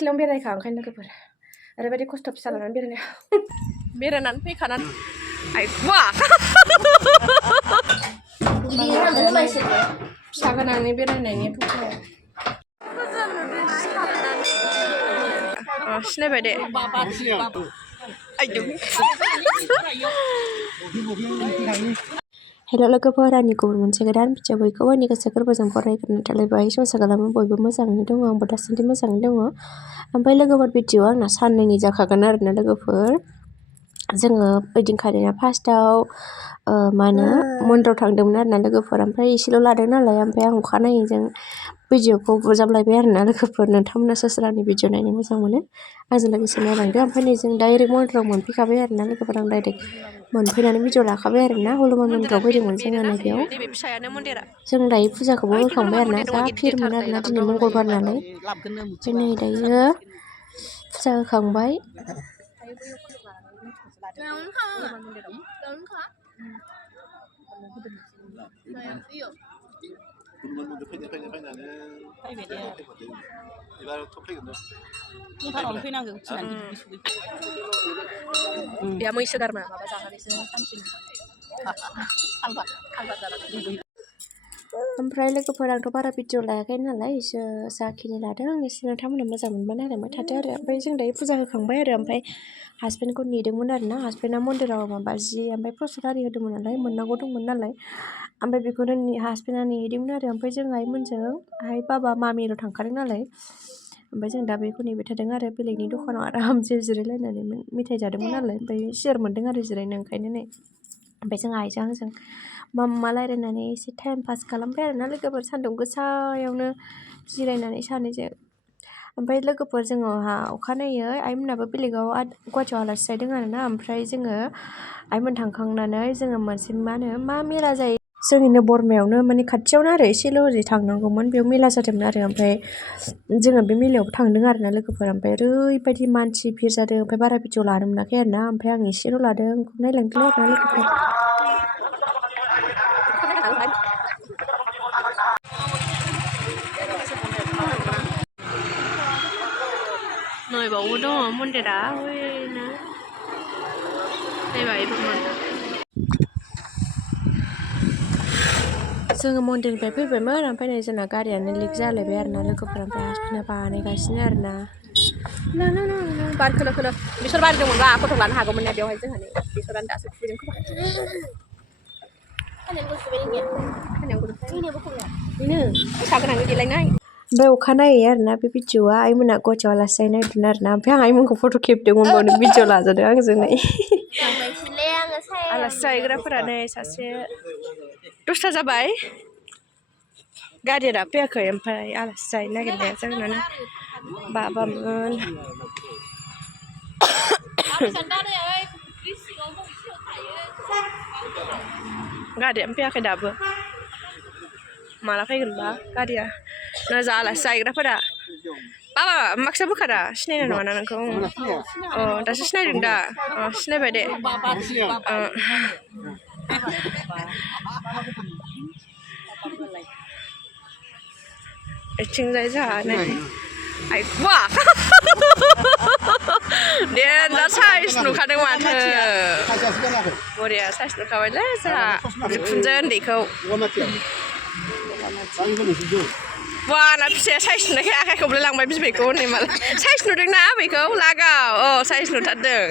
सिख्लायाव बेरायखा ओंखायनो लोगोफोर ओरैबायदि खस्थ' फिसा लानानै बेरायनानै फैखानानै आइवा फिसा गोनांनि बेरायनायनि फुंखाया सिनायबाय दे हेल' लोगोफोर आंनि गुबुन मोनसे गोदान भिडिअ बयखौबो आंनि गोसो गोरबोजों बरायग्रोनो थाखाय संसा खालामो बयबो मोजाङैनो दङ आंबो दासान्दि मोजाङैनो दङ ओमफ्राय लोगोफोर भिडिअ आंना साननैनि जाखागोन आरोना लोगोफोर जोङो ओइदिनखालिना फार्स्टआव मा होनो मन्दिराव थांदोंमोन आरोना लोगोफोर ओमफ्राय एसेल' लादों नालाय ओमफ्राय आं अखानायै जों भिडिअखौ बुजाबलायबाय आरोना लोगोफोर नोंथांमोना सोर सोर आंनि भिडिअ नायनो मोजां मोनो आंजों लोगोसे नायलांदो ओमफ्राय नै जों डाइरेक्ट मन्दिराव मोनफैखाबाय आरोना लोगोफोर आं डाइरेक्ट मोनफैनानै भिडिअ लाखाबाय आरोना हलुमान मन्दिराव फैदोंमोन जोङो नैबेयाव जों दायो फुजाखौबो होखांबाय आरोना जा भिरमोन आरोना दिनै मंगलबार नालाय ओमफ्राय नै दायो फुजा होखांबाय या मैसो गारमा माबा जानानैसो ओमफ्राय लोगोफोर आंथ' बारा भिडिअ लायाखै नालाय जाखिनि लादों आं एसे नोंथांमोना मोजां मोनबा नायलांबाय थादो आरो ओमफ्राय जों दायो फुजा होखांबाय आरो ओमफ्राय हासबेन्डखौ नेदोंमोन आरोना हासबेन्डआ मन्दिराव माबा ओमफ्राय प्रसाद आरि होदोंमोन नालाय मोननांगौ दंमोन नालाय ओमफ्राय बेखौनो हासबेन्डआ नेदोंमोन आरो ओमफ्राय जों आइमोनजों बाबा मामिल' थांखादों नालाय ओमफ्य जों दा बेखौ नेबाय थादों आरो बेलेगनि दखानाव आरामसे जिरायलायनानै मेथाइ जादोंमोन नालाय ओमफ्राय सियार मोनदों आरो जिरायनो ओंखायनो नै ओमफ्राय जों आइजों आंजों मामा रायलायनानै एसे टाइम पास खालामबाय आरोना लोगोफोर सान्दुं गोसायावनो जिरायनानै सानैजों ओमफ्राय लोगोफोर जोङो अखानायै आइमोनाबो बेलेगाव गुवाहाटियाव आलासि जाहैदों आरोना ओमफ्राय जोङो आइमोन थांखांनानै जोङो मोनसे मा मेला जायो जोंनिनो बरमायावनो माने खाथियावनो आरो एसेल' ओरै थांनांगौमोन बेयाव मेला जादोंमोन आरो ओमफ्राय जोङो बे मेलायावबो थांदों आरोना लोगोफोर ओमफ्राय ओरैबायदि मानसि भिर जादों ओमफ्राय बारा भिडिअ लानो मोनाखै आरोना ओमफ्राय आं एसेल' लादों नायलांदोंलै आरोना लोगोफोर नै बावबो दङ मन्दिरा ओइनो नायबायमोन जोङो मन्दिरनिफ्राय फैबायमोन ओमफ्राय नै जोंना गारियानो लिक जालायबाय आरोना लोगोफोर ओमफ्राय हासबेन्डआ बानायगासिनो आरोना बार खोलो खोलो बिसोर बारि दंमोनबा फट' लानो हागौमोन ना बेवहाय जोंहा बिसोरानो दासो फुदों खोमा ओमफ्राय अखानायै आरोना बे भिडिअआ आइमोना गुवाहाटियाव आलासि जाहैनो नागिरदों आरोना ओमफ्राय आं आइमोनखौ फट' खेबदोंमोन बावनो भिडिअ लाजादों आंजों नै आलासि जाहैग्राफोरा नै सासे 10था जाबाय गारिया फैयाखै ओमफ्राय आलासि जाहैनो नागिरनाया जोंनानो बाबामोन गारियानो फैयाखै दाबो माला फैगोनबा गारिया ना जा आलासि जाहैग्राफोरा बाबा माक्सा बोखारा सिनायनाय नङा ना नोंखौ अ दासो सिनायदों दा अ सिनायबाय दे इथिंजाय जोंहा नै आइवा देन्जार साइज नुखादों माथो बरिया साइज नुखाबायलै जोंहा बिखुनजो उन्दैखौ वा ना फिसाया साइज नुनायखाय आखाइ खबलाय लांबाय बिबैखौ हनै माला साइज नुदोंना बेखौ लागाव अ साइज नुथारदों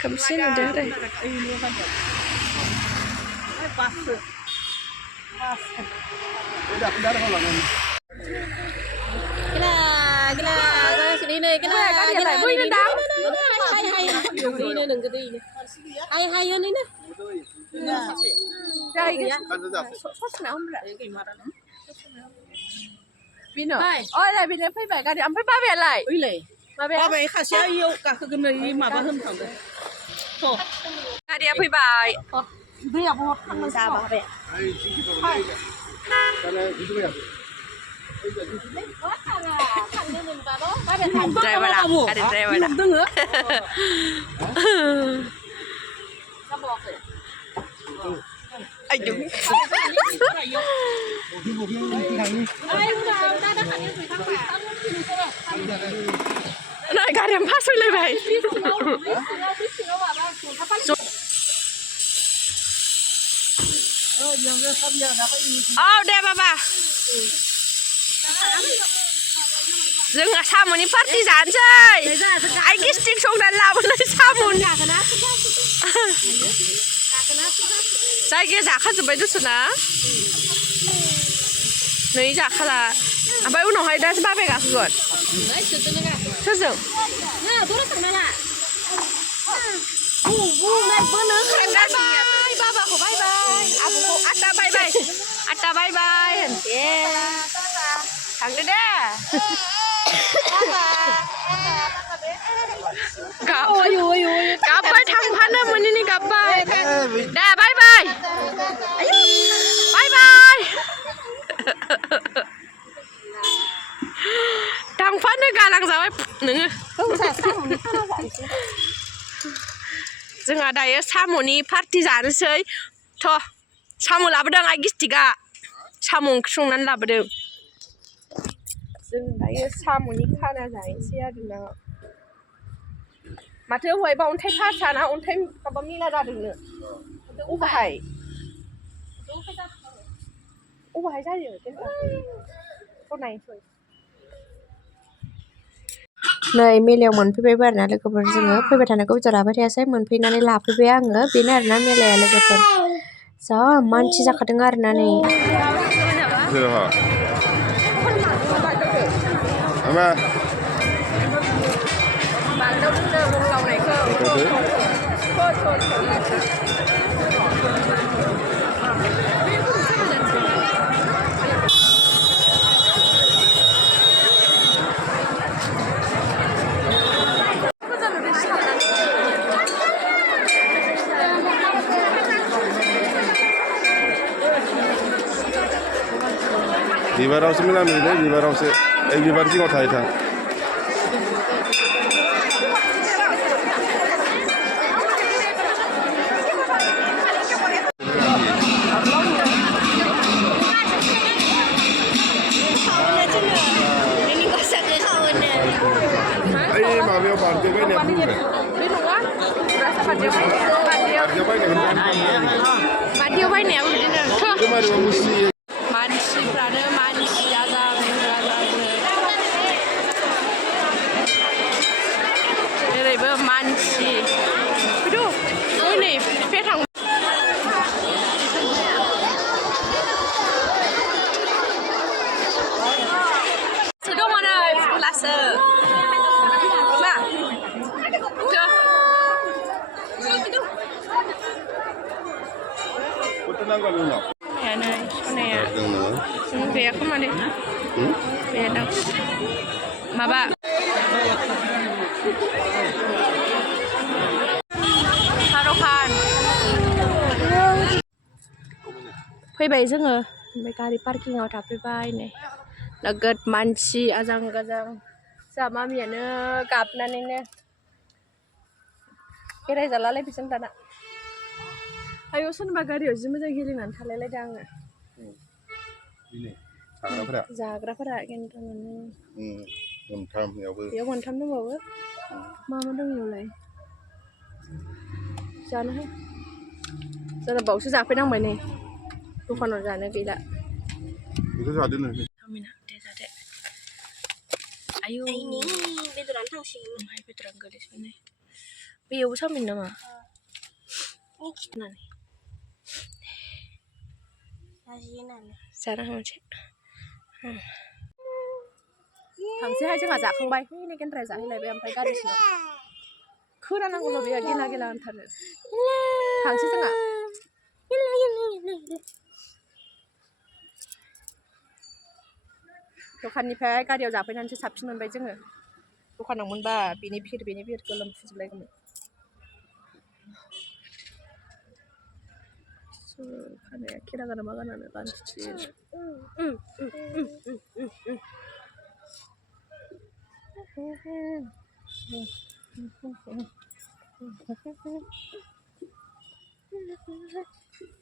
खोमसि नुदों आरो बेनो अ बेनो फैबाय गारि ओमफ्राय बाबायालाय बाबाया खासेया इयाव गाखोगोन माबा होनो थांदों गारिया फैबाय दैयाबो थांनो जाबाय ड्राइभारा गारि ड्राइभारा Này cả điểm phát sinh lên vậy. Đây bà. Dừng 사모님 파티 잔chơi. Ai cái stick xuống đàn lao bên đây 사모님. Sai kia giả khát rồi được na. Này giả khát là. Bây giờ nó hay đã ba bé cả rồi. Sao dừng? Nè, tôi đã thằng này là. Này bữa nữa khai bye bye. Baba của bye bye. Abu Atta bye bye. Atta bye bye. Yeah. Thằng đấy đe. Gặp bye thằng hắn á mình đi gặp bye. Đe bye bye. Bye bye. Thằng phát nó gà lằng rồi nè. जोंहा दायो साम'नि party जानोसै थ' साम' लाबोदों आइ गिस्टिकआ साम' ओंख्रि संनानै लाबोदों जों दायो साम'नि खाना जाहैसै आरोना माथो हौवायबा अन्थाइ फासाना अन्थाइ माबा मेला जादोंनो अबाहाय जायो थ' नायसै नै मेलायाव मोनफैबाय आरोना लोगोफोर जोङो फैबाय थानायखौ भिडिअ लाबाय थायासै मोनफैनानै लाफैबाय आङो बेनो आरोना मेलाया लोगोफोर जा मानसि जाखादों आरोना नै बिबारावसो मोजां नुयोलै बिबारावसो ओइ बिबार जिङाव थायो था ओइ माबायाव बार्थडे बायनाया बुंबाय बार्थडेयाव बायनायाबो बिदिनो मानसिफ्रानो मानसि आजां गाजांनो ओरैबो मानसि फैद' ओइ नै बिफाया थांबाय दङ नै फुलासो मा नांगौ उनाव नै सनाया गैया खोमा दे गैया दां माबा सारखान फैबाय जोङो ओमफ्राय गारि पार्किंआव थाफैबाय नै नोगोद मानसि आजां गाजां जोंहा मामियानो गाबनानैनो बेरायजालालाय बिजों दाना आयौ सोरनिबा गारियाव जि मोजां गेलेनानै थालायलायदों आङो जाग्राफोरा बेयाव मोनथाम दंबावो मा दं बेयावलाय जानोहाय जोंना बावसो जाफैनांबाय नै दखानाव जानो गैला बेखौ जादो नों चावमिना दे जादो आयौ बेदरानो थांसिगोन ओमफ्राय बेदरानो गोलैसिगोन नै बेयावबो चावमिन नामा खिथनानै जाना मोनसे थांसैहाय जोंहा जाखांबाय नै गेन्द्राया जाहैलायबाय ओमफ्राय गारि सिङाव खोनानांगौल' बेयो गेला गेला होनथारो थांसै जोंहा दखाननिफ्राय गारियाव जाफैनानैसो साबसिन मोनबाय जोङो दखानाव मोनबा बेनि भिर गोलोमफुजोबलायगौमोन खानाया खेरा गाना मा गानानो गानसि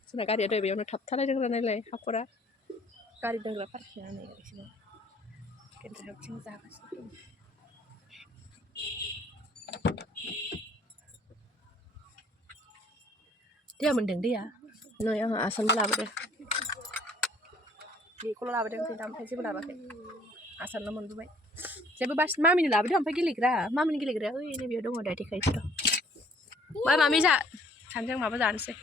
जोंना गारिया दहाय बेयावनो थाबथालायदों नालाय हाखरा गारि दोनग्रा पार्किंआ नै एसेबां केन्टाराव बिथिं जागासिनो दं दैया मोन्दों दैया नै आङो आसानबो लाबोदों बेखौल' लाबोदों ओमफ्राय जेबो लाबोआखै आसानल' मोनबोबाय जेबो बास मामिनो लाबोदों ओमफ्राय गेलेग्रा मामिनि गेलेग्राया ओइ नैबेयाव दङ दा देखायसै र' मा मामि जा सानैजों माबा जानोसै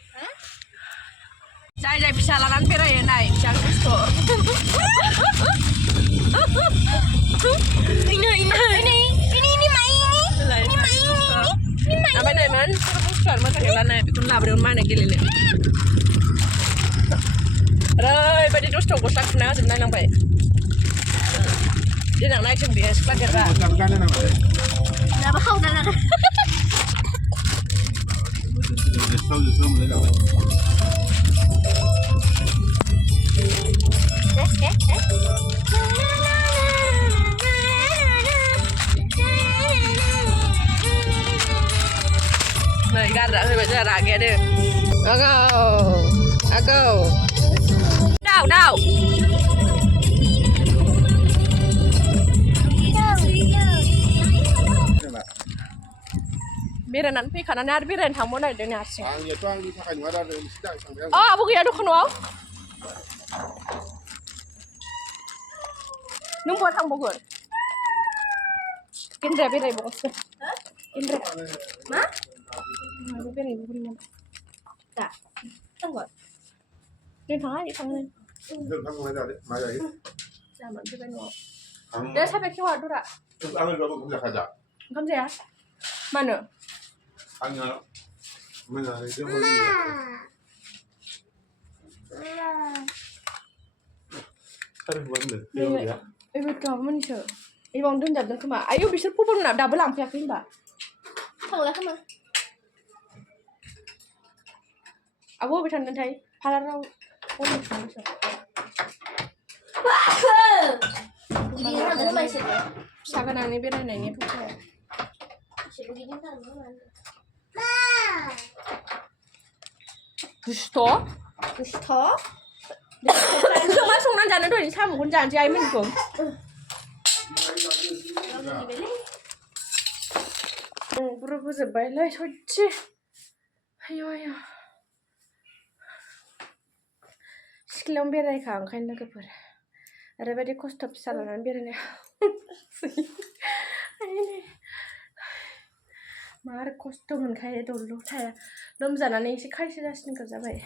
जाय जाय फिसा लानानै बेरायो नाय फिसा खस्थ' ओमफ्राय नै मानसिफोर बुस्थुआनो मोजां गैला नाय बेखौनो लाबोदोंमोन मा होनो गेलेनो ओरैबायदि दुस्थ' गस्ला खुना होजोब नायनांबाय देनां नायथों बेयो सिख्ला देरबा दाबो खावना लादों नै गारजा होबाय जोंहा रागायानो आगौ दाउ बेरायनानै फैखानानै आरो बेरायनो थांबाव नागिरदों हारसिं आंनियाथ' आंनि थाखाय नङा दा नोंसोरनि थाखाय थांबाय आं आबो गैया दखानाव नों बहा थांबावगोन गेन्द्राया बेरायबावगोनसो गेन्द्राया मा बेरायबावगोन दा थांगोन जों थाङा थांनो जों थांलाय जादो मा जायो जामोन फैबाय न'आव दे साबाय खेवा दरा आंनो बाबा ओंखाम जाखाजा ओंखाम जाया मानो आंना मोजाङै गाबोनसो एबावनो दोनजाबदों खोमा आयौ बिसोर फबना दाबो लांफैयाखै होनबा थांला खोमा आब' बबे थांगोनथाय पार्लाराव फिसा गोनांनि बेरायनायनि फट' दुस्थ' जों मा संनानै जानो दहायनि साम'खौनो जानोसै आइमोनखौ बुरबोजोब्बायलै सयथि आयौ सिख्लायावनो बेरायखा ओंखायनो लोगोफोर ओरैबायदि खस्थ' फिसा लानानै बेरायनाया मार खस्थ' मोनखायो दलद थाया लोमजानानै एसे खायसो जासिनग्रा जाबाय